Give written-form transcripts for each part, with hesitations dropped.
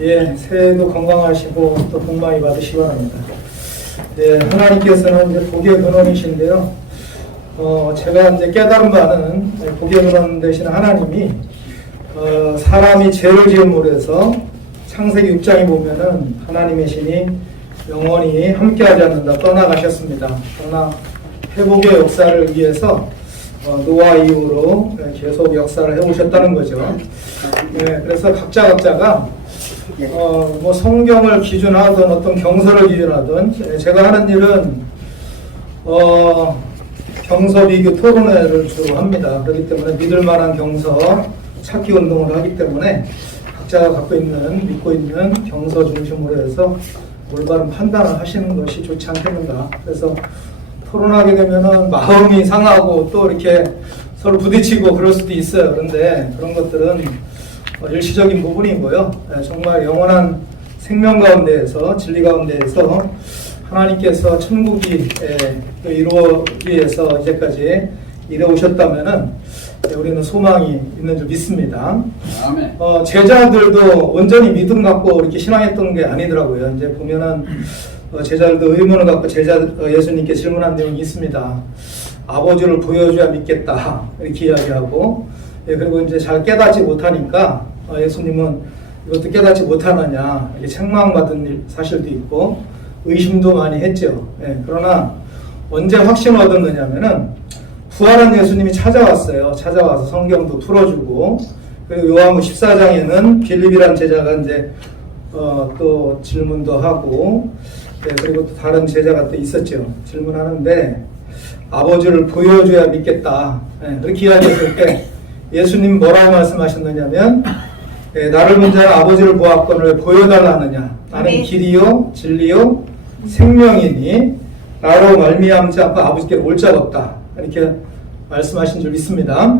예, 새해도 건강하시고 또 복 많이 받으시기 바랍니다. 예, 하나님께서는 이제 복의 근원이신데요. 제가 이제 깨달은 바는 복의 근원 되신 하나님이 사람이 죄를 지음으로 해서 창세기 6장에 보면은 하나님의 신이 영원히 함께하지 않는다 떠나가셨습니다. 그러나 회복의 역사를 위해서 노아 이후로 계속 역사를 해오셨다는 거죠. 네, 그래서 각자가 뭐 성경을 기준하든 어떤 경서를 기준하든 제가 하는 일은 경서 비교 토론회를 주로 합니다. 그렇기 때문에 믿을 만한 경서 찾기 운동을 하기 때문에 각자가 갖고 있는 믿고 있는 경서 중심으로 해서 올바른 판단을 하시는 것이 좋지 않겠는가. 그래서 토론하게 되면은 마음이 상하고 또 이렇게 서로 부딪히고 그럴 수도 있어요. 그런데 그런 것들은 일시적인 부분이고요. 정말 영원한 생명 가운데에서 진리 가운데에서 하나님께서 천국이 이루어지기 위해서 이제까지 이뤄오셨다면은 우리는 소망이 있는 줄 믿습니다. 아멘. 제자들도 온전히 믿음 갖고 이렇게 신앙했던 게 아니더라고요. 이제 보면은 제자들도 의문을 갖고 예수님께 질문한 내용이 있습니다. 아버지를 보여줘야 믿겠다 이렇게 이야기하고, 그리고 이제 잘 깨닫지 못하니까 예수님은 이것도 깨닫지 못하느냐 이렇게 책망받은 사실도 있고 의심도 많이 했죠. 그러나 언제 확신을 얻었느냐면은 부활한 예수님이 찾아왔어요. 찾아와서 성경도 풀어주고, 그리고 요한복음 14장에는 빌립이라는 제자가 이제 또 질문도 하고, 그리고 또 다른 제자가 또 있었죠. 질문하는데 아버지를 보여줘야 믿겠다. 그렇게 이야기했을 때 예수님 뭐라고 말씀하셨느냐면 나를 본 자는 아버지를 보았거늘 왜 보여달라 하느냐. 나는 길이요 진리요 생명이니 나로 말미암지 않고 아버지께 올 자가 없다. 이렇게 말씀하신 줄 믿습니다.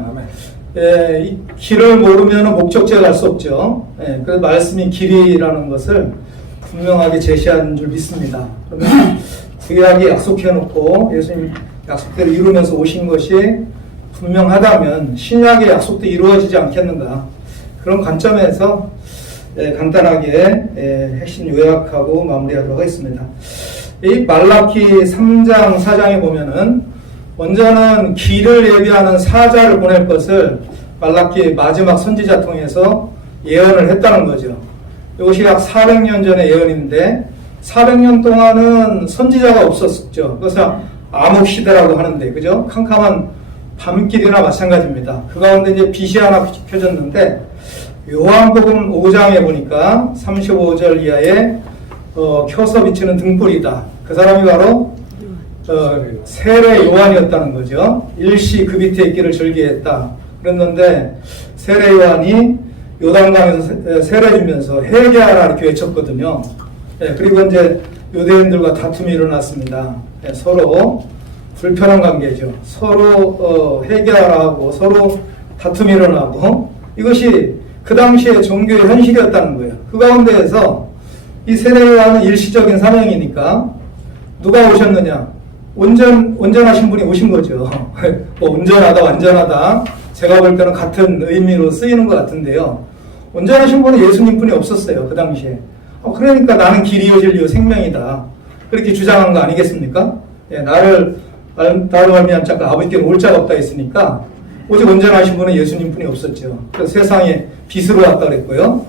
이 길을 모르면 목적지에 갈 수 없죠. 그래서 말씀이 길이라는 것을 분명하게 제시한 줄 믿습니다. 그러면 구약이 약속해놓고 예수님 약속대로 이루면서 오신 것이 분명하다면 신약의 약속도 이루어지지 않겠는가. 그런 관점에서 간단하게 핵심 요약하고 마무리하도록 하겠습니다. 이 말라키 3장 4장에 보면은 먼저는 길을 예비하는 사자를 보낼 것을 말라키 마지막 선지자 통해서 예언을 했다는 거죠. 이것이 약 400년 전의 예언인데 400년 동안은 선지자가 없었죠. 그래서 암흑시대라고 하는데, 그죠? 캄캄한 밤길이나 마찬가지입니다. 그 가운데 이제 빛이 하나 펴졌는데 요한복음 5장에 보니까 35절 이하에 켜서 비치는 등불이다. 그 사람이 바로 세례 요한이었다는 거죠. 일시 그 밑에 있기를 즐기했다. 그랬는데 세례 요한이 요단강에서 세례 주면서 회개하라 이렇게 외쳤거든요. 그리고 이제 유대인들과 다툼이 일어났습니다. 서로 불편한 관계죠. 서로 회개하라 하고 서로 다툼이 일어나고, 이것이 그 당시에 종교의 현실이었다는 거예요. 그 가운데에서 이 세례 요한은 일시적인 사명이니까 누가 오셨느냐? 온전하신 분이 오신 거죠. 뭐 온전하다, 완전하다. 제가 볼 때는 같은 의미로 쓰이는 것 같은데요. 온전하신 분은 예수님 뿐이 없었어요. 그 당시에. 그러니까 나는 길이요 진리요 생명이다. 그렇게 주장한 거 아니겠습니까? 나로 말미암지 않고 아버지께 올 자가 없다 했으니까 오직 온전하신 분은 예수님 뿐이 없었죠. 그래서 세상에 빛으로 왔다 그랬고요.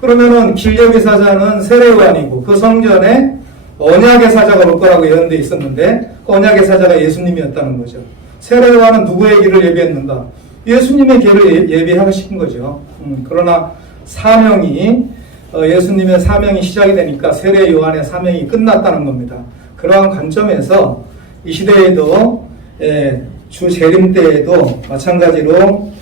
그러면은 길예비 사자는 세례 요한이고 그 성전에 언약의 사자가 올 거라고 예언되어 있었는데 그 언약의 사자가 예수님이었다는 거죠. 세례 요한은 누구의 길을 예비했는가? 예수님의 길을 예비하신 거죠. 그러나 사명이 예수님의 사명이 시작이 되니까 세례 요한의 사명이 끝났다는 겁니다. 그러한 관점에서 이 시대에도 주 재림 때에도 마찬가지로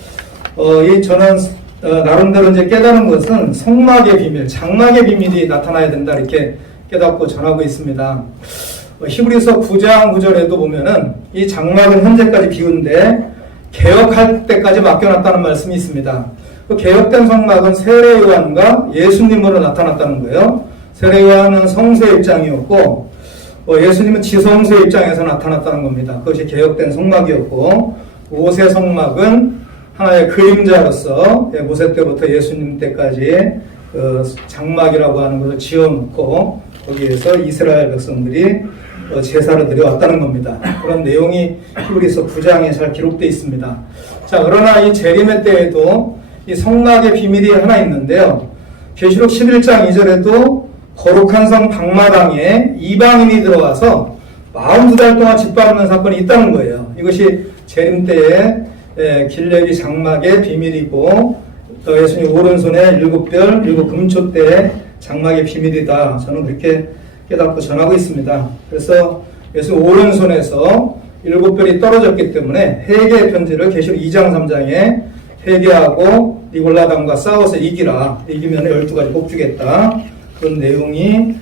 저는 나름대로 이제 깨달은 것은 성막의 비밀, 장막의 비밀이 나타나야 된다 이렇게 깨닫고 전하고 있습니다. 히브리서 9장 9절에도 보면은 이 장막은 현재까지 비운데 개혁할 때까지 맡겨놨다는 말씀이 있습니다. 그 개혁된 성막은 세례 요한과 예수님으로 나타났다는 거예요. 세례 요한은 성소의 입장이었고 예수님은 지성소의 입장에서 나타났다는 겁니다. 그것이 개혁된 성막이었고 모세 성막은 하나의 그림자로서 모세 때부터 예수님 때까지 그 장막이라고 하는 것을 지어놓고 거기에서 이스라엘 백성들이 제사를 드려왔다는 겁니다. 그런 내용이 히브리서 9장에 잘 기록되어 있습니다. 자, 그러나 이 재림의 때에도 이 성막의 비밀이 하나 있는데요. 계시록 11장 2절에도 거룩한 성 방마당에 이방인이 들어와서 42달 동안 짓밟는 사건이 있다는 거예요. 이것이 재림 때에 길레비 장막의 비밀이고 또 예수님 오른손에 7별 7금초대의 장막의 비밀이다. 저는 그렇게 깨닫고 전하고 있습니다. 그래서 예수님 오른손에서 7별이 떨어졌기 때문에 회개의 편지를 계시록 2장 3장에 회개하고 니골라당과 싸워서 이기라. 이기면 12가지 복 주겠다. 그런 내용이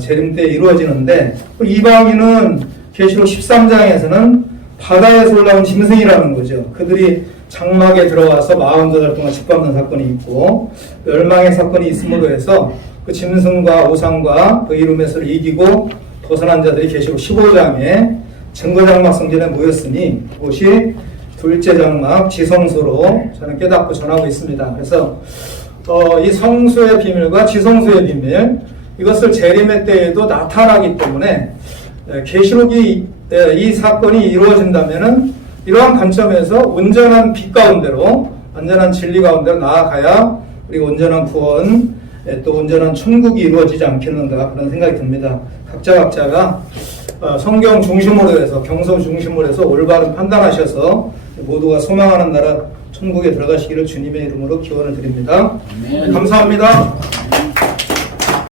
재림 때 이루어지는데 이방인은 계시록 13장에서는 바다에서 올라온 짐승이라는 거죠. 그들이 장막에 들어와서 42달 동안 짓밟는 사건이 있고 멸망의 사건이 있음으로 해서 그 짐승과 우상과 그 이름에서를 이기고 벗어난 자들이 계시록 15장에 증거장막 성전에 모였으니 그곳이 둘째 장막 지성소로 저는 깨닫고 전하고 있습니다. 그래서 이 성소의 비밀과 지성소의 비밀 이것을 재림의 때에도 나타나기 때문에 계시록이 이 사건이 이루어진다면은 이러한 관점에서 온전한 빛 가운데로 온전한 진리 가운데로 나아가야 우리가 온전한 구원 또 온전한 천국이 이루어지지 않겠는가 그런 생각이 듭니다. 각자가 성경 중심으로 해서 경서 중심으로 해서 올바른 판단하셔서 모두가 소망하는 나라 천국에 들어가시기를 주님의 이름으로 기원을 드립니다. 감사합니다.